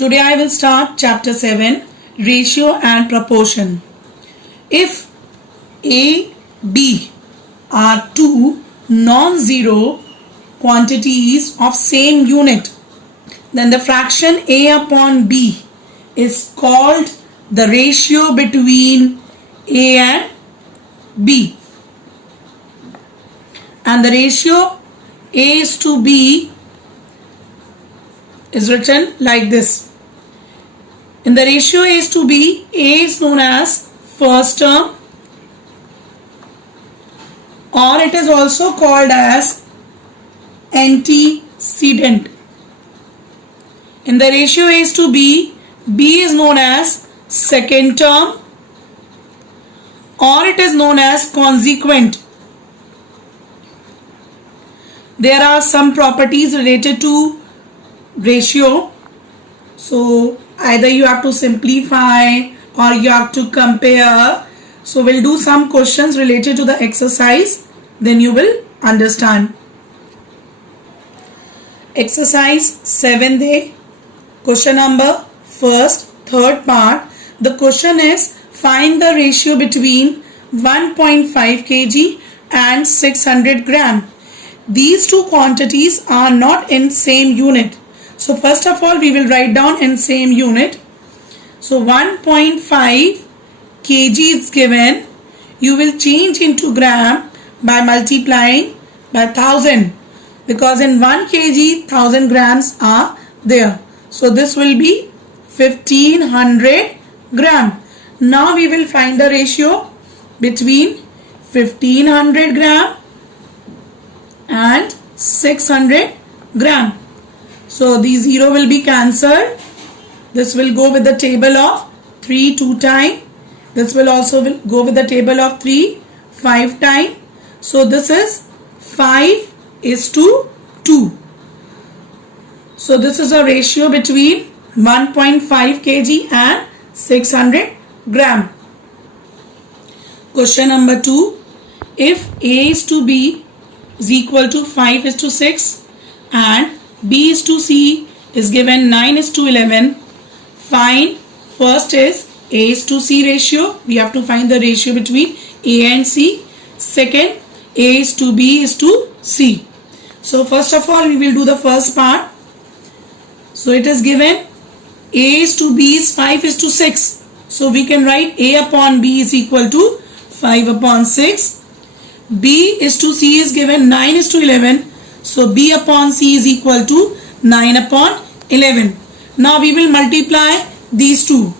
Today I will start chapter 7, ratio and proportion. If A, B are two non-zero quantities of same unit, then the fraction A upon B is called the ratio between A and B. And the ratio A is to B is written like this. In the ratio A is to B, A is known as first term, or it is also called as antecedent. In the ratio A is to B, B is known as second term, or it is known as consequent. There are some properties related to ratio. So either you have to simplify or you have to compare. So we'll do some questions related to the exercise, then you will understand. Exercise 7th, question number first, third part. The question is, find the ratio between 1.5 kg and 600 gram. These two quantities are not in same unit. So first of all, we will write down in same unit. So 1.5 kg is given. You will change into gram by multiplying by 1000, because in 1 kg 1000 grams are there. So this will be 1500 gram. Now we will find the ratio between 1500 gram and 600 gram. So the 0 will be cancelled. This will go with the table of 3 2 times. This will also go with the table of 3 5 times. So this is 5 is to 2. So this is a ratio between 1.5 kg and 600 gram. Question number 2. If A is to B is equal to 5 is to 6 and B is to C is given 9 is to 11, find first is A is to C ratio. We have to find the ratio between A and C. Second, A is to B is to C. So first of all, we will do the first part. So it is given A is to B is 5 is to 6. So we can write A upon B is equal to 5 upon 6. B is to C is given 9 is to 11. So B upon C is equal to 9 upon 11. Now we will multiply these two.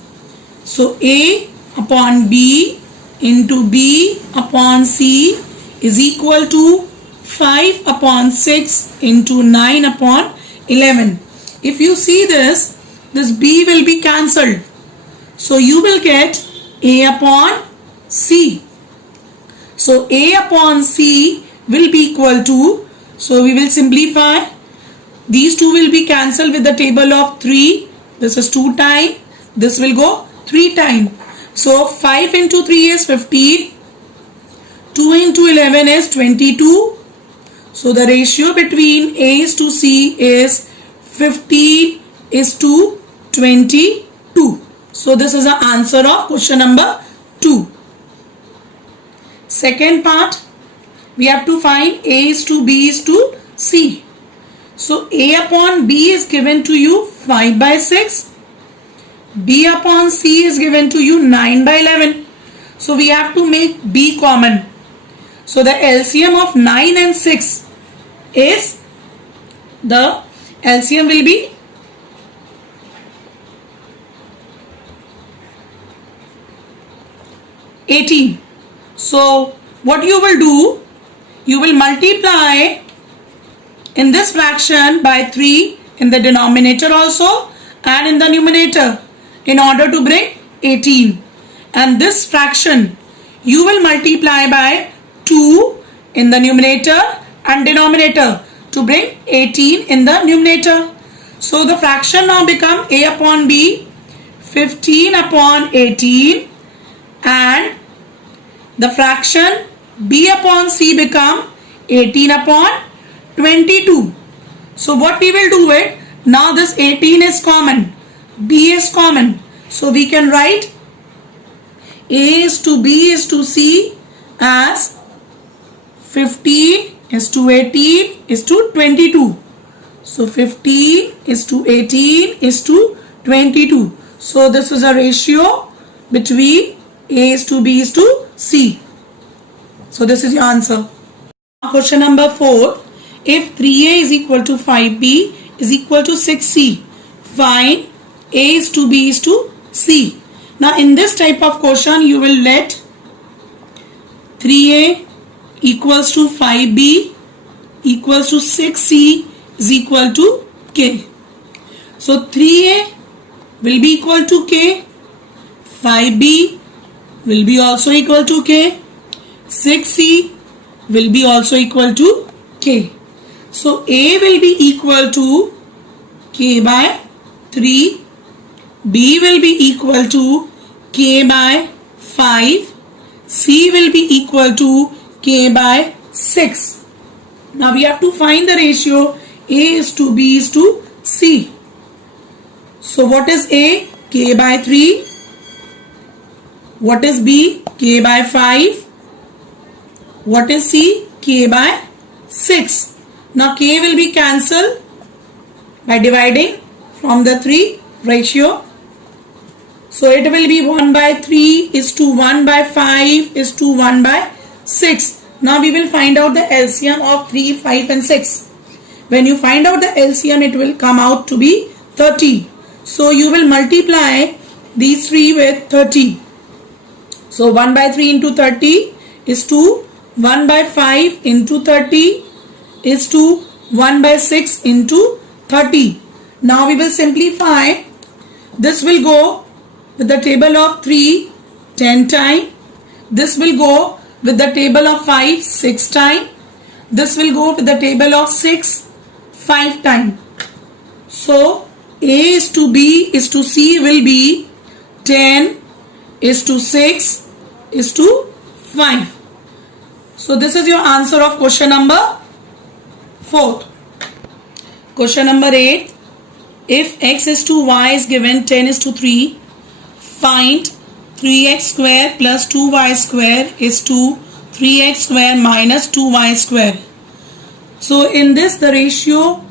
So A upon B into B upon C is equal to 5 upon 6 into 9 upon 11. If you see this B will be cancelled. So you will get A upon C. So A upon C will be equal to, so we will simplify. These two will be cancelled with the table of 3. This is 2 times. This will go 3 times. So 5 into 3 is 15. 2 into 11 is 22. So the ratio between A is to C is 15 is to 22. So this is the answer of question number 2. Second part, we have to find A is to B is to C. So A upon B is given to you 5 by 6. B upon C is given to you 9 by 11. So we have to make B common. So the LCM of 9 and 6 is, the LCM will be 18. So what you will do, you will multiply in this fraction by 3 in the denominator also and in the numerator in order to bring 18. And this fraction you will multiply by 2 in the numerator and denominator to bring 18 in the numerator. So the fraction now become A upon B 15 upon 18, and the fraction B upon C become 18 upon 22. So what we will do it, now this 18 is common. B is common. So we can write A is to B is to C as 15 is to 18 is to 22. So 15 is to 18 is to 22. So this is a ratio between A is to B is to C. So this is your answer. Question number 4. If 3A is equal to 5B is equal to 6C, find A is to B is to C. Now in this type of question you will let 3A equals to 5B equals to 6C is equal to K. So 3A will be equal to K, 5B will be also equal to K, 6C will be also equal to K. So A will be equal to K by 3, B will be equal to K by 5, C will be equal to K by 6. Now we have to find the ratio A is to B is to C. So what is A? K by 3. What is B? K by 5. What is C? K by 6. Now K will be cancelled by dividing from the 3 ratio. So it will be 1 by 3 is to 1 by 5 is to 1 by 6. Now we will find out the LCM of 3, 5 and 6. When you find out the LCM, it will come out to be 30. So you will multiply these 3 with 30. So 1 by 3 into 30 is to 1 by 5 into 30 is to 1 by 6 into 30. Now we will simplify. This will go with the table of 3 10 times. This will go with the table of 5 6 times. This will go with the table of 6 5 times. So A is to B is to C will be 10 is to 6 is to 5. So this is your answer of question number 4. Question number 8. If x is to y is given 10 is to 3, find 3x square plus 2y square is to 3x square minus 2y square. So in this the ratio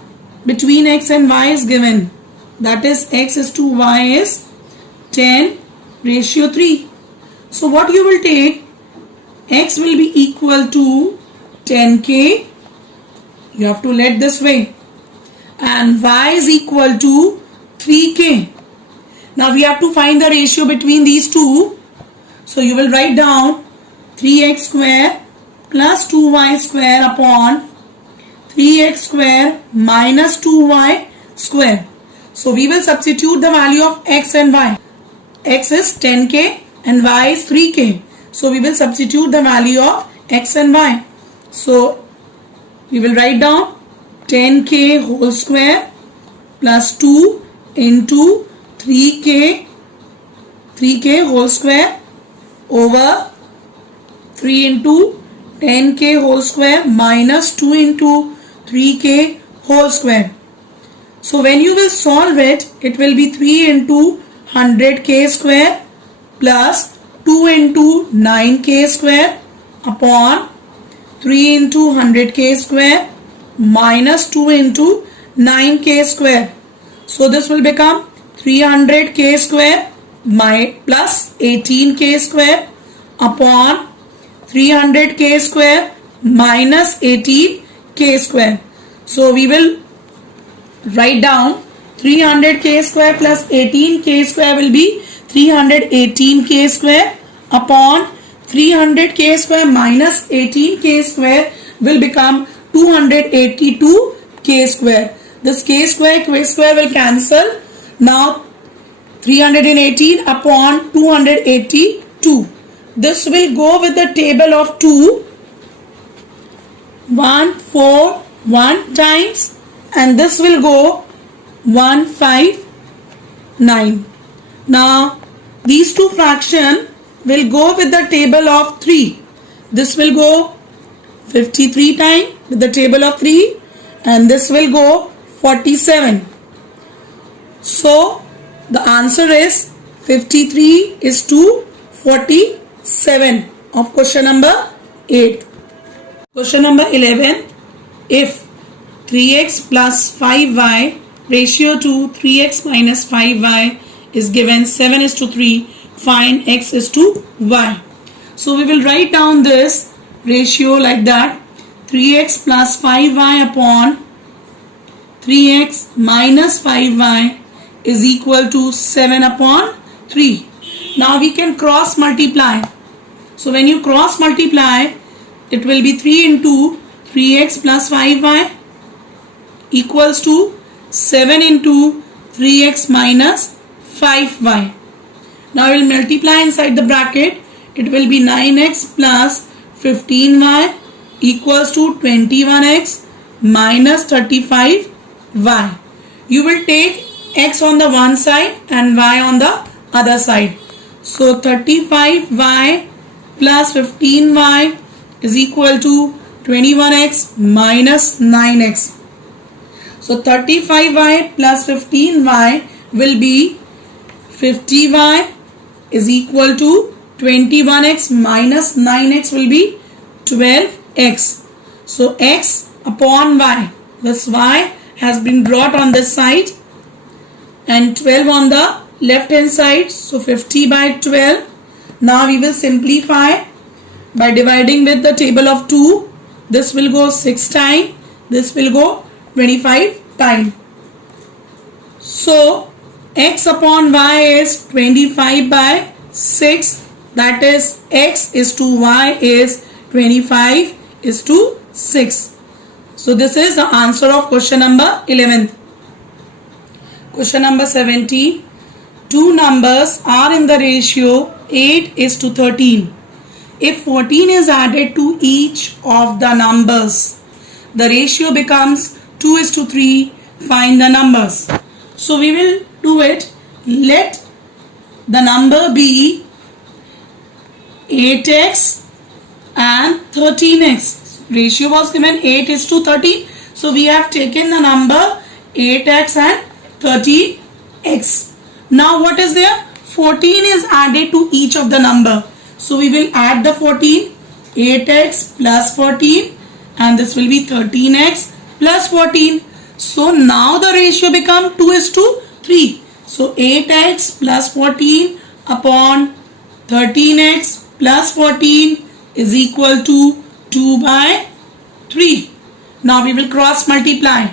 between x and y is given. That is x is to y is 10 ratio 3. So what you will take? X will be equal to 10k. You have to let this way. And y is equal to 3k. Now we have to find the ratio between these two. So you will write down 3x square plus 2y square upon 3x square minus 2y square. So we will substitute the value of x and y. X is 10k and y is 3k. So we will substitute the value of x and y. So we will write down 10k whole square plus 2 into 3k whole square over 3 into 10k whole square minus 2 into 3k whole square. So when you will solve it, it will be 3 into 100k square plus 2 into 9k square upon 3 into 100k square minus 2 into 9k square. So this will become 300k square plus 18k square upon 300k square minus 18k square. So we will write down 300k square plus 18k square will be 318k square upon 300k square minus 18k square will become 282k square. This k square will cancel. Now 318 upon 282. This will go with the table of 2. 1 4 1 times and this will go 1 5 9. Now these two fraction will go with the table of 3. This will go 53 times with the table of 3 and this will go 47. So The answer is 53 is to 47 of question number 8. Question number 11. If 3x plus 5y ratio to 3x minus 5y is given 7 is to 3, find x is to y. So we will write down this ratio like that. 3x plus 5y upon 3x minus 5y is equal to 7 upon 3. Now we can cross multiply. So when you cross multiply, it will be 3 into 3x plus 5y equals to 7 into 3x minus 5y. Now we will multiply inside the bracket. It will be 9x plus 15y equals to 21x minus 35y. You will take x on the one side and y on the other side. So 35y plus 15y is equal to 21x minus 9x. So 35y plus 15y will be 50y is equal to 21x minus 9x will be 12x. So x upon y, this y has been brought on this side and 12 on the left hand side. So 50 by 12. Now we will simplify by dividing with the table of 2. This will go 6 times. This will go 25 times. So x upon y is 25 by 6. That is x is to y is 25 is to 6. So this is the answer of question number 11. Question number 17. Two numbers are in the ratio 8 is to 13. If 14 is added to each of the numbers, the ratio becomes 2 is to 3. Find the numbers. So we will do it. Let the number be 8x and 13x. Ratio was given 8 is to 13. So we have taken the number 8x and 13x. Now what is there? 14 is added to each of the number. So we will add the 14. 8x plus 14 and this will be 13x plus 14. So now the ratio become 2 is to 3. So 8x plus 14 upon 13x plus 14 is equal to 2 by 3. Now we will cross multiply.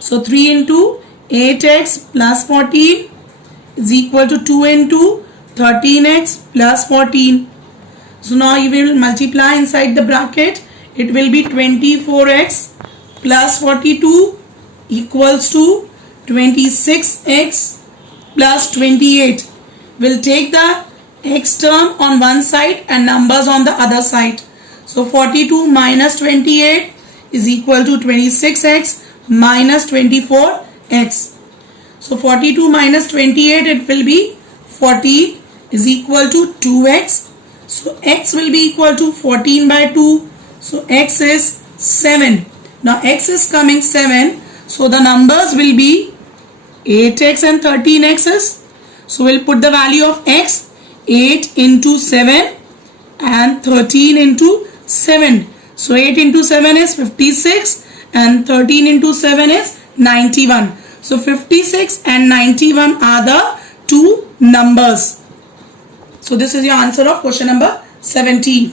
So 3 into 8x plus 14 is equal to 2 into 13x plus 14. So now you will multiply inside the bracket. It will be 24x plus 42 equals to 26x plus 28. We'll take the x term on one side and numbers on the other side. So 42 minus 28 is equal to 26x minus 24x. So 42 minus 28, it will be 14 is equal to 2x. So x will be equal to 14 by 2. So x is 7. Now x is coming 7. So the numbers will be 8x and 13x's. So we'll put the value of x 8 into 7 and 13 into 7. So 8 into 7 is 56 and 13 into 7 is 91. So 56 and 91 are the two numbers. So this is your answer of question number 17.